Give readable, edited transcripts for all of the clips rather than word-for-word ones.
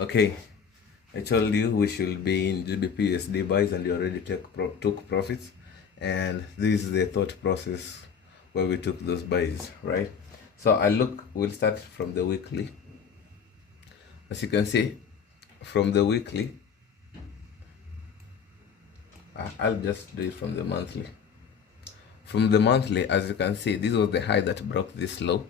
Okay, I told you we should be in Gbpusd buys and you already took profits. And this is the thought process where we took those buys, right? So we'll start from the weekly. As you can see, from the weekly, I'll just do it from the monthly. From the monthly, as you can see, this was the high that broke this low.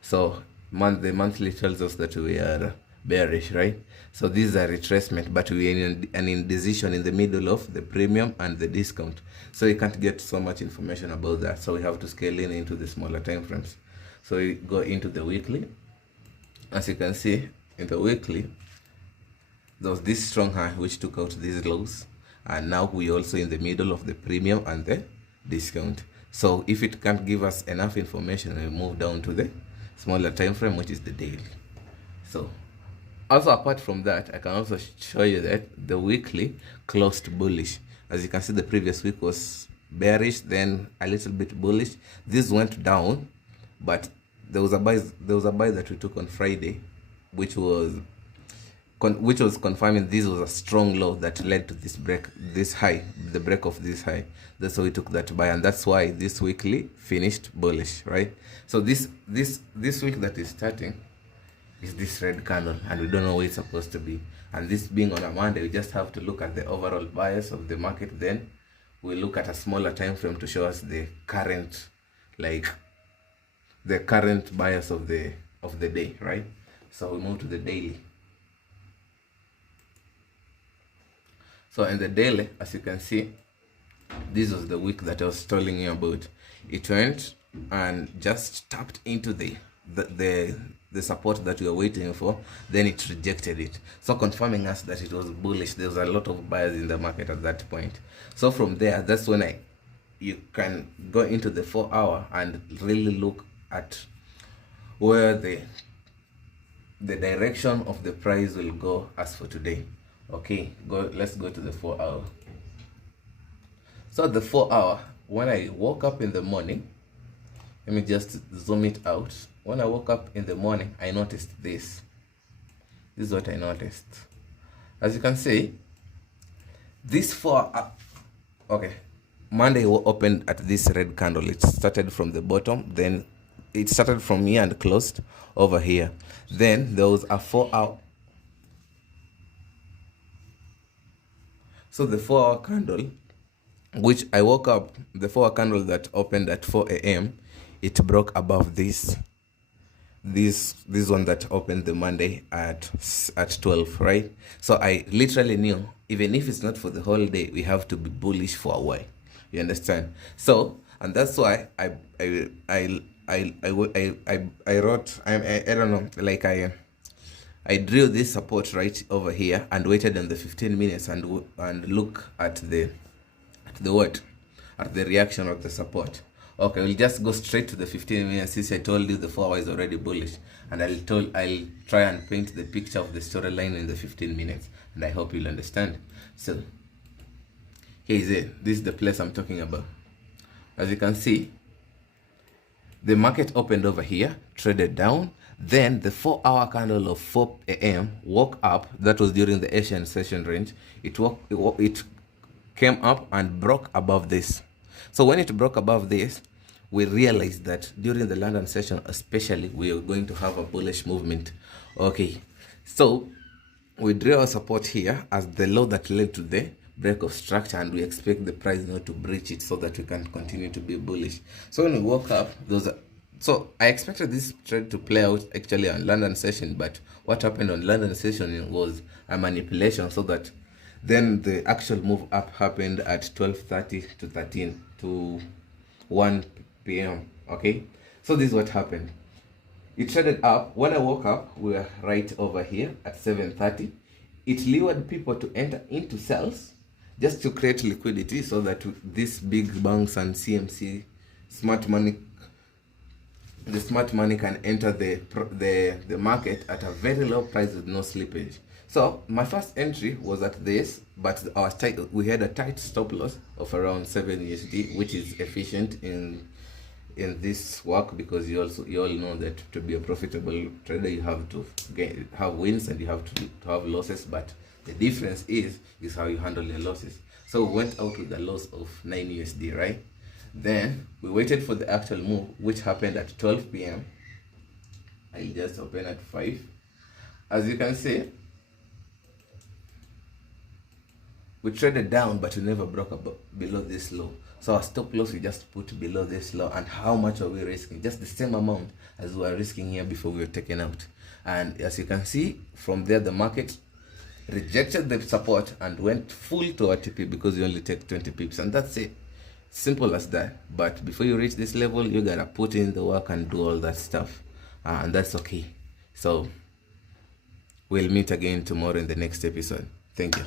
So the monthly tells us that we are bearish, right? So this is a retracement, but we are in an indecision in the middle of the premium and the discount. So you can't get so much information about that. So we have to scale in into the smaller time frames. So we go into the weekly. As you can see, in the weekly, there was this strong high which took out these lows, and now we also in the middle of the premium and the discount. So if it can't give us enough information, we move down to the smaller time frame, which is the daily. So also apart from that, I can also show you that the weekly closed bullish. As you can see, the previous week was bearish, then a little bit bullish. This went down, but there was a buy that we took on Friday, which was confirming this was a strong low that led to this break, the break of this high. That's why we took that buy, and that's why this weekly finished bullish, right? So this week that is starting is this red candle, and we don't know where it's supposed to be. And this being on a Monday, we just have to look at the overall bias of the market. Then we look at a smaller time frame to show us the current, the current bias of the day, right? So we move to the daily. So in the daily, as you can see, this was the week that I was telling you about. It went and just tapped into the support that we were waiting for. Then it rejected it, so confirming us that it was bullish. There was a lot of buyers in the market at that point. So from there, that's when you can go into the 4-hour and really look at where the direction of the price will go as for today. Okay, let's go to the 4-hour. So the 4-hour, when I woke up in the morning, let me just zoom it out. When I woke up in the morning, I noticed this. This is what I noticed. As you can see, this 4-hour, okay, Monday opened at this red candle. It started from the bottom, then it started from here and closed over here. Then there was a 4-hour. So the 4-hour candle, which I woke up, the 4-hour candle that opened at 4 a.m., it broke above this one that opened the Monday at 12, right? So I literally knew, even if it's not for the whole day, we have to be bullish for a while. You understand? So, and that's why I wrote, I don't know, I drew this support right over here and waited on the 15 minutes and look at the reaction of the support. Okay, we'll just go straight to the 15 minutes since I told you the 4-hour is already bullish, and I'll try and paint the picture of the storyline in the 15 minutes, and I hope you'll understand. So here is it. This is the place I'm talking about. As you can see, the market opened over here, traded down. Then the 4-hour candle of 4 a.m. woke up. That was during the Asian session range. It came up and broke above this. So when it broke above this, we realized that during the London session especially, we are going to have a bullish movement. Okay, so we drew our support here as the low that led to the break of structure, and we expect the price not to breach it so that we can continue to be bullish. So when we woke up, so I expected this trade to play out actually on London session, but what happened on London session was a manipulation, so that then the actual move up happened at 12:30 to 13 to 1 p.m. Okay, so this is what happened. It traded up. When I woke up, we were right over here at 7:30. It lured people to enter into sales just to create liquidity, so that these big banks and CMC the smart money can enter the market at a very low price with no slippage. So my first entry was at this, but we had a tight stop loss of around 7 USD, which is efficient in in this work, because you all know that to be a profitable trader you have to have wins and you have to have losses, but the difference is how you handle your losses. So we went out with a loss of 9 USD, right? Then we waited for the actual move, which happened at 12 p.m. I'll just open at 5. As you can see, we traded down, but we never broke below this low. So our stop loss we just put below this low. And how much are we risking? Just the same amount as we were risking here before we were taken out. And as you can see, from there the market rejected the support and went full to OTP, because you only take 20 pips, and that's it. Simple as that. But before you reach this level, you gotta put in the work and do all that stuff, and that's okay. So we'll meet again tomorrow in the next episode. Thank you.